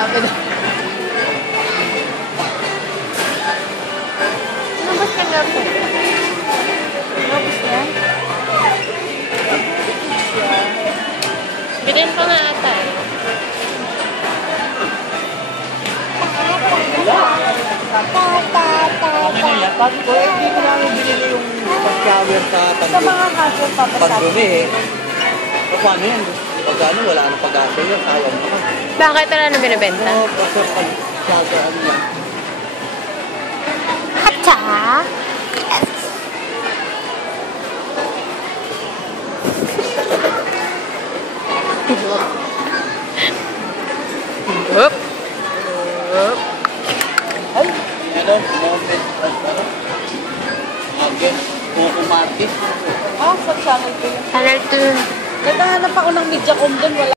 Sabi na. Nabas ka nga po. Nabas niya? Bitin pa nga ata eh. Kami na yan. Sabi ko, hindi ko namin binili yung pag-shower sa Sa mga kaso, pag-dumi eh. O paano yan? Pag-ano, wala nang pag-asa yun. Sayang naman. Bakit wala na binibenta? Oo, kasi pag-shower, ano yan. Hatsa! Oop! Oop! Ay! Ano? Moment. Ano? Okay. Kukumati. Ah, sa channel ko yun. Channel 2. Naghahanap ako ng Mediacom doon, wala.